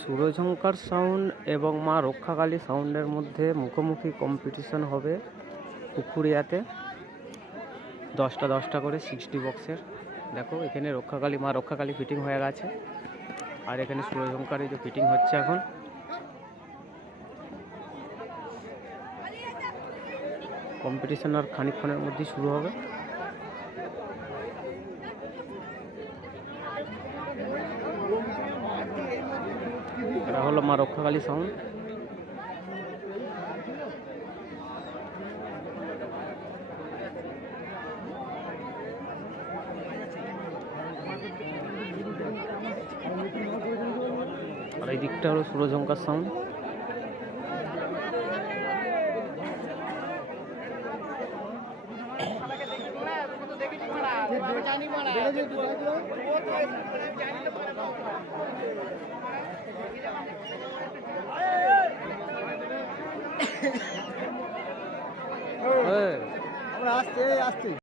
সুরঝঙ্কার sound এবং মা রক্ষাকালী সাউন্ডের মধ্যে মুখোমুখি কম্পিটিশন হবে পুকুরিয়াতে। 10টা 10টা করে 60 বক্সের। দেখো এখানে রক্ষাকালী মা রক্ষাকালী ফিটিং হয়ে গেছে, আর এখানে সুরঝঙ্কারের যে ফিটিং হচ্ছে এখন। কম্পিটিশন আর খানিকক্ষণের মধ্যেই শুরু হবে। এটা হলো মা রক্ষাকালী সাউন্ড। আর এই দিকটা হলো সুরঝঙ্কার সাউন্ড। আমরা আসছে আসছে।